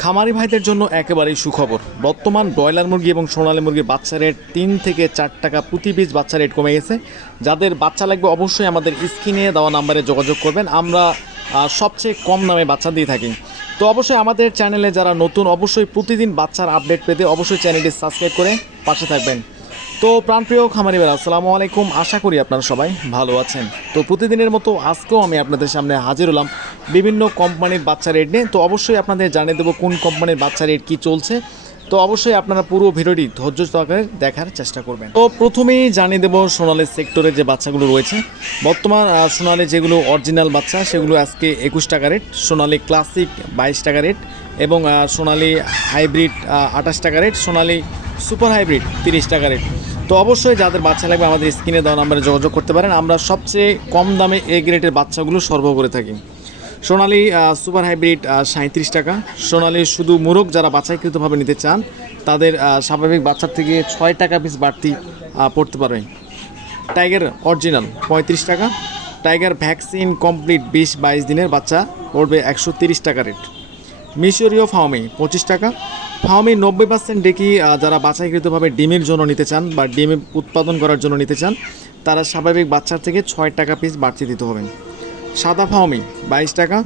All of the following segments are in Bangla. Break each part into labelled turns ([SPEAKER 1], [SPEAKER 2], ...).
[SPEAKER 1] খামারি ভাইদের জন্য একেবারেই সুখবর। বর্তমান ব্রয়লার মুরগি এবং সোনালী মুরগির বাচ্চা রেট তিন থেকে চার টাকা প্রতি পিস বাচ্চা রেট কমে গেছে। যাদের বাচ্চা লাগবে অবশ্যই আমাদের স্ক্রিনে দেওয়া নাম্বারে যোগাযোগ করবেন। আমরা সবচেয়ে কম দামে বাচ্চা দিয়ে থাকি। তো অবশ্যই আমাদের চ্যানেলে যারা নতুন, অবশ্যই প্রতিদিন বাচ্চার আপডেট পেতে অবশ্যই চ্যানেলটি সাবস্ক্রাইব করে পাশে থাকবেন। তো প্রাণপ্রিয় খামারি বেলা আসসালামু আলাইকুম। আশা করি আপনারা সবাই ভালো আছেন। তো প্রতিদিনের মতো আজকেও আমি আপনাদের সামনে হাজির হলাম বিভিন্ন কোম্পানির বাচ্চা রেট নিয়ে। তো অবশ্যই আপনাদের জানিয়ে দেবো কোন কোম্পানির বাচ্চা রেট কী চলছে। তো অবশ্যই আপনারা পুরো ভিডিওটি ধৈর্য সহকারে দেখার চেষ্টা করবেন। তো প্রথমেই জানিয়ে দেবো সোনালি সেক্টরে যে বাচ্চাগুলো রয়েছে। বর্তমান সোনালি যেগুলো অরিজিনাল বাচ্চা, সেগুলো আজকে একুশ টাকা রেট, সোনালি ক্লাসিক বাইশ টাকা রেট এবং সোনালি হাইব্রিড আঠাশ টাকা রেট, সোনালি সুপার হাইব্রিড তিরিশ টাকা রেট। তো অবশ্যই যাদের বাচ্চা লাগবে আমাদের স্ক্রিনে দেওয়া নাম্বারে যোগাযোগ করতে পারেন। আমরা সবচেয়ে কম দামে এ গ্রেডের বাচ্চাগুলো সরবরাহ করে থাকি। সোনালি সুপার হাইব্রিড সাঁত্রিশ টাকা। সোনালি শুধু মুরগ যারা বাছাইকৃতভাবে নিতে চান, তাদের স্বাভাবিক বাচ্চার থেকে ছয় টাকা পিস বাড়তি পড়তে পারবে টাইগার অরিজিনাল পঁয়ত্রিশ টাকা। টাইগার ভ্যাকসিন কমপ্লিট বিশ বাইশ দিনের বাচ্চা, পড়বে একশো তিরিশ টাকা রেট মিশরীয় ফাউমি পঁচিশ টাকা। ফাউমি নব্বই পার্সেন্ট ডেকি যারা বাছাইকৃতভাবে ডিমের জন্য নিতে চান বা ডিম উৎপাদন করার জন্য নিতে চান, তারা স্বাভাবিক বাচ্চার থেকে ছয় টাকা পিস বাড়তি দিতে হবে। সাদা ফাউমি বাইশ টাকা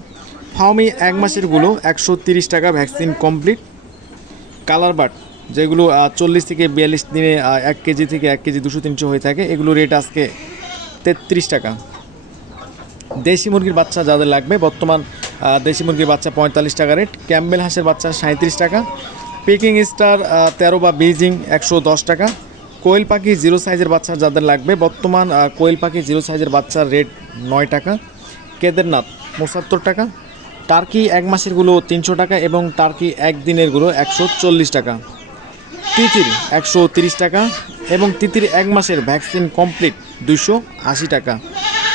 [SPEAKER 1] ফাউমি এক মাসেরগুলো একশো তিরিশ টাকা ভ্যাকসিন কমপ্লিট। কালার বাট, যেগুলো চল্লিশ থেকে বিয়াল্লিশ দিনে এক কেজি থেকে এক কেজি দুশো তিনশো হয়ে থাকে, এগুলো রেট আজকে তেত্রিশ টাকা। দেশি মুরগির বাচ্চা যাদের লাগবে, বর্তমান দেশি মুরগির বাচ্চা পঁয়তাল্লিশ টাকা রেট ক্যাম্বেল হাঁসের বাচ্চা সাঁত্রিশ টাকা পিকিং স্টার তেরো বা বেজিং একশো দশ টাকা। কোয়েল পাখি জিরো সাইজের বাচ্চা যাদের লাগবে, বর্তমান কোয়েল পাখি জিরো সাইজের বাচ্চার রেট নয় টাকা। কেদারনাথ পঁচাত্তর টাকা। টার্কি এক মাসেরগুলো তিনশো টাকা এবং টার্কি এক দিনেরগুলো একশো চল্লিশ টাকা। তিতির একশো তিরিশ টাকা এবং তিতির এক মাসের ভ্যাকসিন কমপ্লিট দুশো আশি টাকা।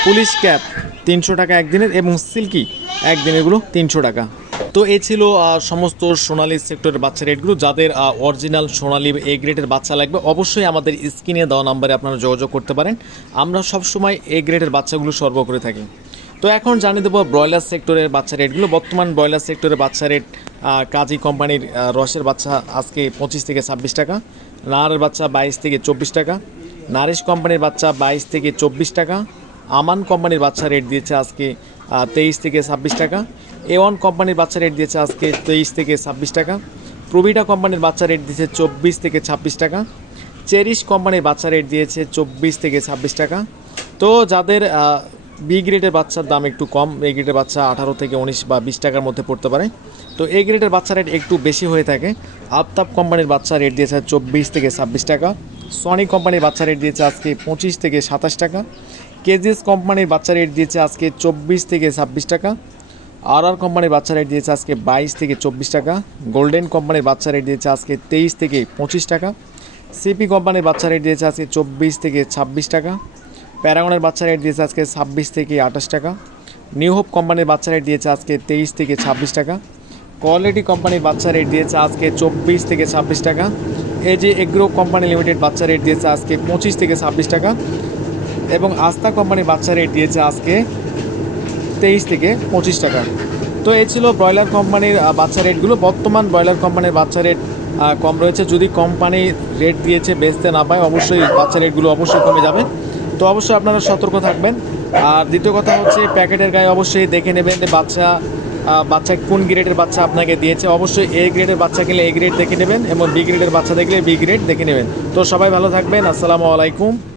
[SPEAKER 1] পুলিশ ক্যাপ তিনশো টাকা একদিনের এবং সিল্কি একদিনেরগুলো তিনশো টাকা। তো এ ছিল সমস্ত সোনালী সেক্টরের বাচ্চা রেটগুলো যাদের অরিজিনাল সোনালী এ গ্রেডের বাচ্চা লাগবে, অবশ্যই আমাদের স্ক্রিনে দেওয়া নাম্বারে আপনারা যোগাযোগ করতে পারেন। আমরা সবসময় এ গ্রেডের বাচ্চাগুলো সর্ব করে থাকি। তো এখন জানিয়ে দেবো ব্রয়লার সেক্টরের বাচ্চা রেটগুলো বর্তমান ব্রয়লার সেক্টরের বাচ্চা রেট কাজী কোম্পানির রসের বাচ্চা আজকে পঁচিশ থেকে ছাব্বিশ টাকা নারের বাচ্চা বাইশ থেকে চব্বিশ টাকা, নারিশ কোম্পানির বাচ্চা বাইশ থেকে চব্বিশ টাকা আমান কোম্পানির বাচ্চা রেট দিয়েছে আজকে তেইশ থেকে ছাব্বিশ টাকা। এ ওয়ান কোম্পানির বাচ্চা রেট দিয়েছে আজকে তেইশ থেকে ছাব্বিশ টাকা। প্রবিটা কোম্পানির বাচ্চা রেট দিয়েছে চব্বিশ থেকে ছাব্বিশ টাকা। চেরিশ কোম্পানির বাচ্চা রেট দিয়েছে চব্বিশ থেকে ছাব্বিশ টাকা। তো যাদের বি গ্রেডের বাচ্চার দাম একটু কম এ গ্রেডের বাচ্চা আঠারো থেকে উনিশ বা বিশ টাকার মধ্যে পড়তে পারে। তো এ গ্রেডের বাচ্চা রেট একটু বেশি হয়ে থাকে। আফতাব কোম্পানির বাচ্চা রেট দিয়েছে চব্বিশ থেকে ছাব্বিশ টাকা। সনি কোম্পানির বাচ্চা রেট দিয়েছে আজকে পঁচিশ থেকে সাতাশ টাকা। কেজিএস কোম্পানির বাচ্চা রেট দিয়েছে আজকে চব্বিশ থেকে ছাব্বিশ টাকা। আর আর কোম্পানির বাচ্চা রেট দিয়েছে আজকে বাইশ থেকে চব্বিশ টাকা। গোল্ডেন কোম্পানির বাচ্চা রেট দিয়েছে আজকে তেইশ থেকে পঁচিশ টাকা। সিপি কোম্পানির বাচ্চা রেট দিয়েছে আজকে চব্বিশ থেকে ছাব্বিশ টাকা। প্যারাগনের বাচ্চা রেট দিয়েছে আজকে ছাব্বিশ থেকে আঠাশ টাকা। নিউ হোপ কোম্পানির বাচ্চা রেট দিয়েছে আজকে তেইশ থেকে ছাব্বিশ টাকা। কোয়ালিটি কোম্পানির বাচ্চা রেট দিয়েছে আজকে চব্বিশ থেকে ছাব্বিশ টাকা। যে এগ্রো কোম্পানি লিমিটেড বাচ্চা রেট দিয়েছে আজকে পঁচিশ থেকে ছাব্বিশ টাকা। এবং আস্থা কোম্পানির বাচ্চা রেট দিয়েছে আজকে তেইশ থেকে পঁচিশ টাকা। তো এই ছিল ব্রয়লার কোম্পানির বাচ্চা রেটগুলো বর্তমান ব্রয়লার কোম্পানির বাচ্চা রেট কম রয়েছে। যদি কোম্পানি রেট দিয়েছে, বেচতে না পায়, অবশ্যই বাচ্চা রেটগুলো অবশ্যই কমে যাবে। তো অবশ্যই আপনারা সতর্ক থাকবেন। আর দ্বিতীয় কথা হচ্ছে প্যাকেটের গায়ে অবশ্যই দেখে নেবেন যে বাচ্চা বাচ্চা কোন গ্রেডের বাচ্চা আপনাকে দিয়েছে। অবশ্যই এ গ্রেডের বাচ্চা গেলে এ গ্রেড দেখে নেবেন এবং বি গ্রেডের বাচ্চা দেখলে বি গ্রেড দেখে নেবেন। তো সবাই ভালো থাকবেন। আসসালামু আলাইকুম।